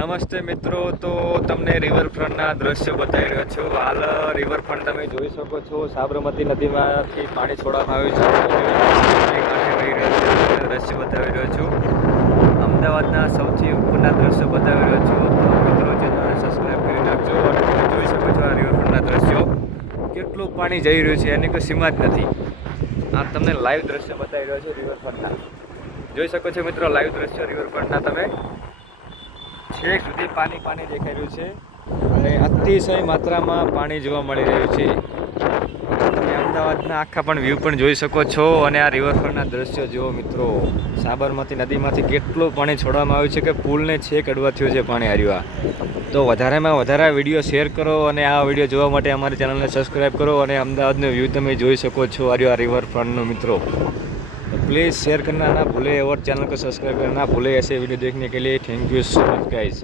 નમસ્તે મિત્રો, તો તમને રિવરફ્રન્ટના દ્રશ્ય બતાવી રહ્યો છું. હાલ રિવરફ્રન્ટ તમે જોઈ શકો છો, સાબરમતી નદીમાંથી પાણી છોડવામાં આવ્યું છે. દ્રશ્ય બતાવી રહ્યો છું. અમદાવાદના સૌથી ઉપરના દ્રશ્ય બતાવી રહ્યો છું. તો મિત્રો, ચેનલને સબસ્ક્રાઈબ કરી નાખજો અને તમે જોઈ શકો છો આ રિવરફ્રન્ટના દ્રશ્યો. કેટલું પાણી જઈ રહ્યું છે, એની કોઈ સીમા જ નથી. આ તમને લાઈવ દ્રશ્ય બતાવી રહ્યો છું રિવરફ્રન્ટના. જોઈ શકો છો મિત્રો લાઈવ દ્રશ્ય રિવરફ્રન્ટના તમે. છેક સુધી પાણી પાણી દેખાઈ રહ્યું છે. અને અતિશય માત્રામાં પાણી જોવા મળી રહ્યું છે. તમે અમદાવાદના આખા પણ વ્યૂ પણ જોઈ શકો છો અને આ રિવરફ્રન્ટના દ્રશ્યો જુઓ મિત્રો. સાબરમતી નદીમાંથી કેટલું પાણી છોડવામાં આવ્યું છે કે પુલને છેક અડવા થયો છે પાણી હાર્યું તો વધારેમાં વધારે વીડિયો શેર કરો અને આ વીડિયો જોવા માટે અમારી ચેનલને સબસ્ક્રાઈબ કરો અને અમદાવાદનો વ્યૂ તમે જોઈ શકો છો. આ રિવરફ્રન્ટનો મિત્રો. तो प्लीज़ शेयर करना ना भूले और चैनल को सब्सक्राइब करना ना भूले ऐसे वीडियो देखने के लिए thank you so much guys